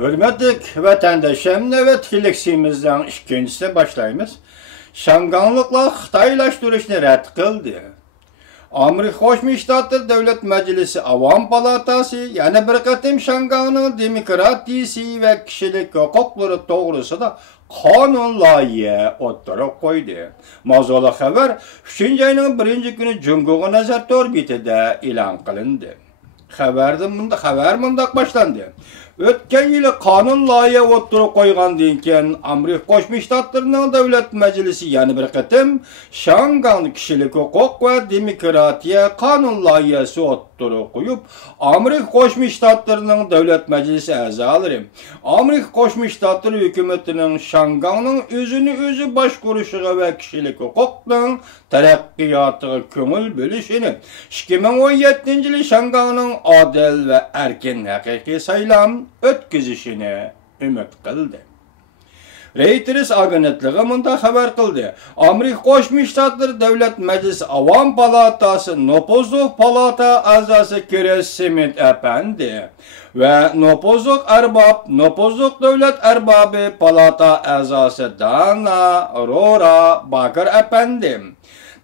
Hürmetlik vatandaşım, etkiliksimizden ikincisi başlayımız. Şanganlıkla Xitaylaştırışını rədd qıldı. Amerika Qoşma Ştatları Dövlət Məclisi Avam Palatası, yani bir qatım Şanganın demokratiyası ve kişilik hukukları doğrusunda kanun layihə oturuq qoydu. Mavzulu xəbər 3-cü ayının 1-ci günü Cumhuriyet Nəzarət orbitində elan qılındı. Xəbər mındaq başlandı. Ötken yılı kanun layihə oturuq qoyğandan keyin Amerika Qoşma Ştatlarının Dövlət Məclisi yani bir qatım Şangan kişilik hukuk ve demokratiya kanun layihəsi oturuq qoyub Amerika Qoşma Ştatlarının Dövlət Məclisi əzaları Amerika Qoşma Ştatları hökumətinin Şanganın özünü başquruşuğa ve kişilik hukukun tərəqqiyatı köngül bölüşünü 2017 yılı Şanganın adil ve erkin haqiqi saylam ötküzüşünü ümit qıldı. Reuters agentliği mında xəbər qıldı. Amerika Qoşma Ştatları Dövlət Məclisi Avam Palatası Nopozluq Palata azası Chris Smith əpəndi ve Nopozluq Dövlət Ərbabı Palata azası Dana Rora Bakır əpəndi.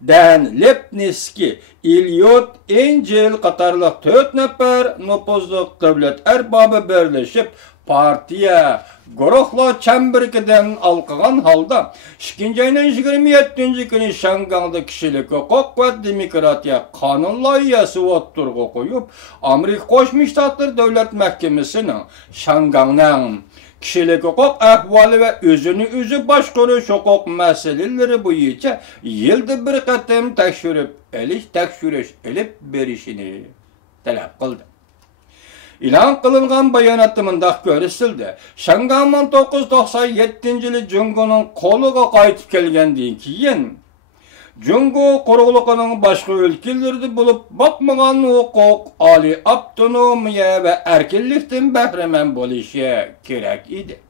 Dan Lepniski, Elliot Angel qatarlıq 4 nəfər Nopozluq Dövlət Ərbabı birləşib partiya Goruqla çembirkiden alqıgan halda 2-ci ayının 27-ci günü Şanganda kişilik hukuk ve demokratiya kanun layihəsi oturuq qoyub Amerika Qoşma Ştatları Dövlət Məhkəməsinin Şanganın kişilik hukuk ahvalı ve özünü başquruş hukuk məsələləri boyunca yılda bir qatım tekşürüş elib berişini tələb qıldı. İlan qılınğan bayanatı mındaq görüsüldü. Şangan 1997 yılı Cumhuriyet'nin qoluğa qaytıb kelgəndən keyin Cumhuriyet quruluğunun başqa ülkelerdə bulup bakmağan hukuk, ali avtonomiya ve erkinlikten bəhrəmən boluşu gerek idi.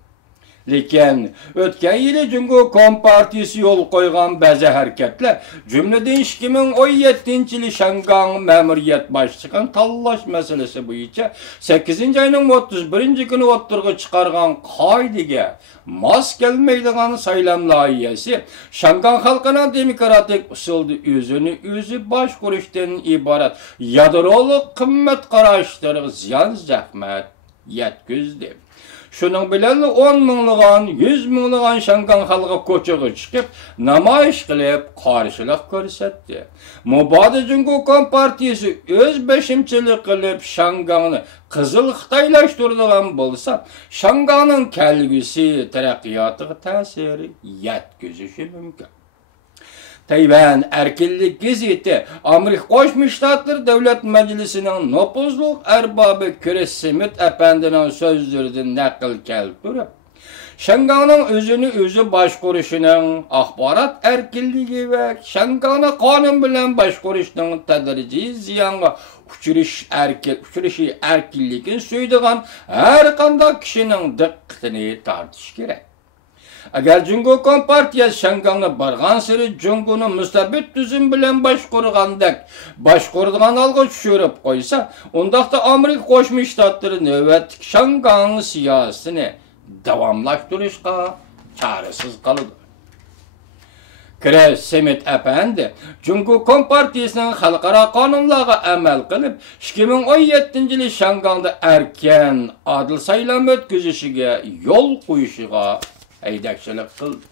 Lekin ötken yılı Cumhuriyet Kompartiyası yol koygan bəzi hərəkətlər, cümleden 2017 yılı Şangan məmuriyet başçısının tallaş meselesi boyunca 8-ci ayının 31-ci günü oturğu çıkargan qaydiga mas gelmeydiğen saylam layihəsi Şangan halkına demokratik usulda özü başquruşdan ibaret yadroluk qimmat qaraşdırıq ziyan zəhmət yetküzdü. Şunun bilen 10 minliğan, 100 minliğan Şangan halkı koçuğa çıkıp namayış qilib qarşılıq görsətdi. Mübadə Cumhuriyet Kompartiyası öz beşimçilik qilib Şanganı Qızıl Xitaylaşdırdıgan bolsa, Şanganın kelgüsü, tərəqqiyatı təsiri yetküzüşü mümkün. Tayvan Erkinlik Gazeti Amerika Qoşma Ştatları Dövlət Məclisinin Nopozluq Ərbabı Chris Smith əpəndinin sözlərindən nəql keltirib Şanganın özü başquruşunun axbarat erkinliği ve Şanganı kanun bilen başquruşunun tədrici ziyanğa uçuruşu erkinliğini söylediğin her qandaq kişinin diqqətini tartış gerek. Eğer Cumhuriyet Kompartiyası Şanganı barğan sırı Cumhuriyet'nin müstabit düzüm bilen başqurduğan algı düşürüp koysa, ondaqda Amerika Qoşma Ştatları növbətlik Şangan siyasını davamlaşdırışqa çarəsiz qalıdır. Chris Smith əpəndi Cumhuriyet Kompartiyasının xalqara qanunlarına əməl qılıb 2017 yılı Şanganda erken adil saylam ötküzüşüge yol qoyuşuğa heydəkçilik qıldı.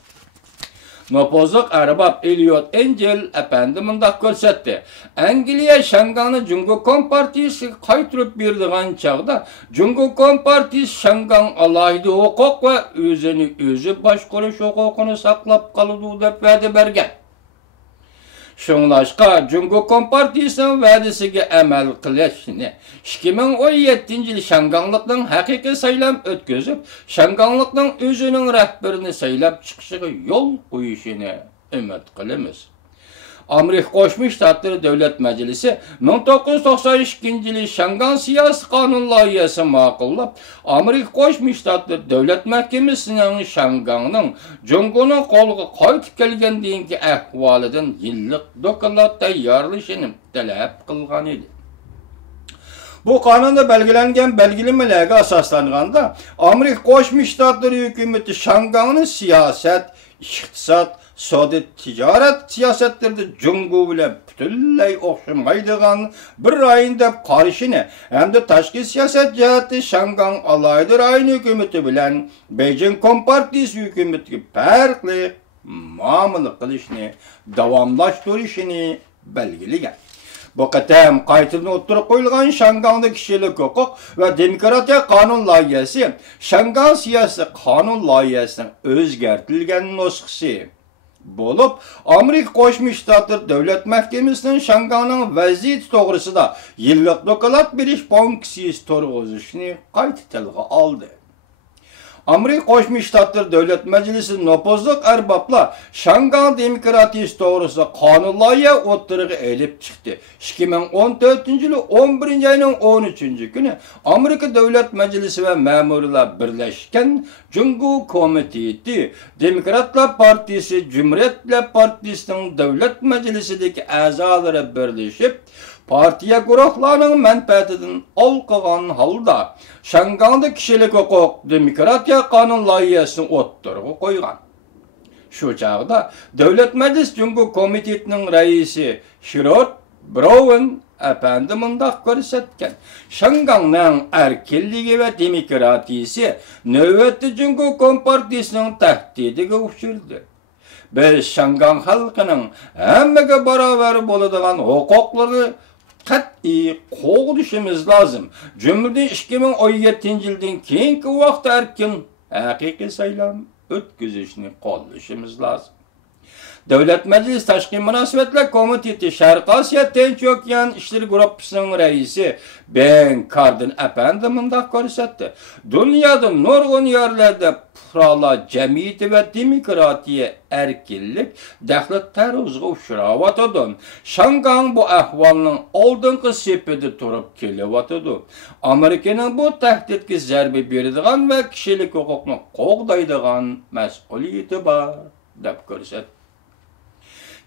Nopozluq Ərbab Elliot Angel əpəndi mındaq görsətdi. Angliya Şanganı Cumhuriyet Kompartiyası qaytırıb berdiğən çağda Cumhuriyet Kompartiyası Şangan alaydı hukuk ve özü başquruş hukukunu saqlab qalıdı dep vədə bergen. Şunlaşqa Cumhuriyet Kompartiyasının vədisiga əməl qilishini 2017 yılı Şanganlıqdan haqiqi saylam ötküzüb, Şanganlıqdan özünün rəhbərini saylab çıxışığı yol qoyuşunu ümid qılımız. Amerika Qoşma Ştatları Dövlət Məclisi 1992 yılı Şangan siyasi kanun layihəsi maqıllab, Amerika Qoşma Ştatları Dövlət Məhkəməsinin Şanganın Cumhuriyet'nin qoluğa qaytıb kelgəndən ki əhvalıdan yıllık doklad təyyarlışını tələb qılğan idi. Bu qonunda belgilengen belgilemelerge asaslanganda Amerika Qo'shma Shtatlari hukumati Shangangni siyosat, iqtisod, savdo, tijorat siyosatlarida Jungo bilan butunlay o'xshamaydigan bir rayon deb qarashini hamda tashqi siyosat jihati Shangang alayda rayon hukumati bilan Beijing Kompartiyasi hukumatiga farqli muomala qilishni davomlashtirishini belgilagan. Bu qatam qaytadan o'tirib qo'yilgan Shangangda kishilik huquq va demokratiya qonun loyihasi Shangang siyosiy qonun loyihasining o'zgartirilgan nusxasi bo'lib, Amerika Qo'shma Shtatlari Davlat Mahkamasining Shangangning vaziyati to'g'risida yillik doklad berish funksiyasi turg'izishni qayta tilga oldi. Amerika Qo'shma Shtatlari Davlat Majlisi nopozliq arboblar Shangang demokratiyasi to'g'risida qonun loyiha o'ttirig'i elib chiqdi. 2014-yili 11-oyning 13-kuni Amerika Davlat Majlisi va ma'murlar birlashgan Jungo komiteti Demokratlar partiyasi Cumhuriyetler partiyasining Davlat Majlisidagi a'zolari birlashib partiya guruhlarining manfaatidan olqigan holda Shangangda kishilik huquq demokratiya qonun loyihasini o'ttirg'i qo'ygan. Shu chog'da Davlat Majlis Jungo komitetining raisi Shirot Brown apandi mundaq ko'rsatgan. Shangangning erkinligi va demokratiyasi navbatda Jungo kompartiyasining tahdidiga uchirdi. Biz Shangang xalqining hammaga barobar bo'ladigan huquqlarini qat'iy qo'g'dishimiz lozim. Jumladan 2017-yildan keyingi vaqtda erkin haqiqiy saylam o'tkazishni qo'llashimiz lozim. Davlat Majlisi Tashqi munosabatlar komiteti Sharq Osiyo Tinch okean ishlar guruhining raisi Ben Cardin apandi mundaq ko'rsatdi. Dunyoda nurg'un yerlarda fuqarolar jamiyati va demokratiya erkinlik daxli tarozga uchrayotdi. Shangang bu ahvolning oldingi sepida turib kelyapti. Amerikaning bu tahdidga zarba beradigan va kishilik huquqni qo'g'daydigan mas'uliyati bor deb ko'rsatdi.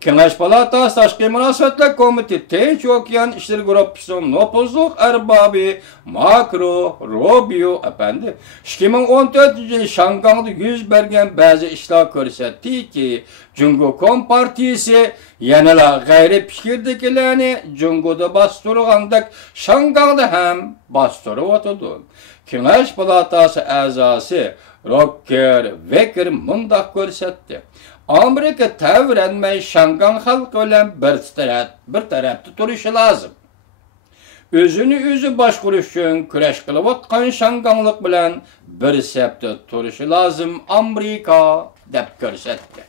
Kengash palatasi Tashqi munosabatlar komiteti Tinch okean ishlar guruhining nopozliq arbobi Marco Rubio apandi 2014-yil Shangangda yuz bergan ba'zi ishlar ko'rsatdiki, Jungo kompartiyasi yanala g'ayri fikrdagilarni Jungoda bostirgandek Shangangda ham bostiryotdi. Kengash palatasi a'zosi Rocker Wecker mundaq ko'rsatdi. Amerika tavranmay Shangang xalqi bilan bir tarafda turishi lozim. O'zini o'zi boshqarish uchun kurash qilayotgan Shanganglik bilan bir safda turishi lozim Amerika deb ko'rsatdi.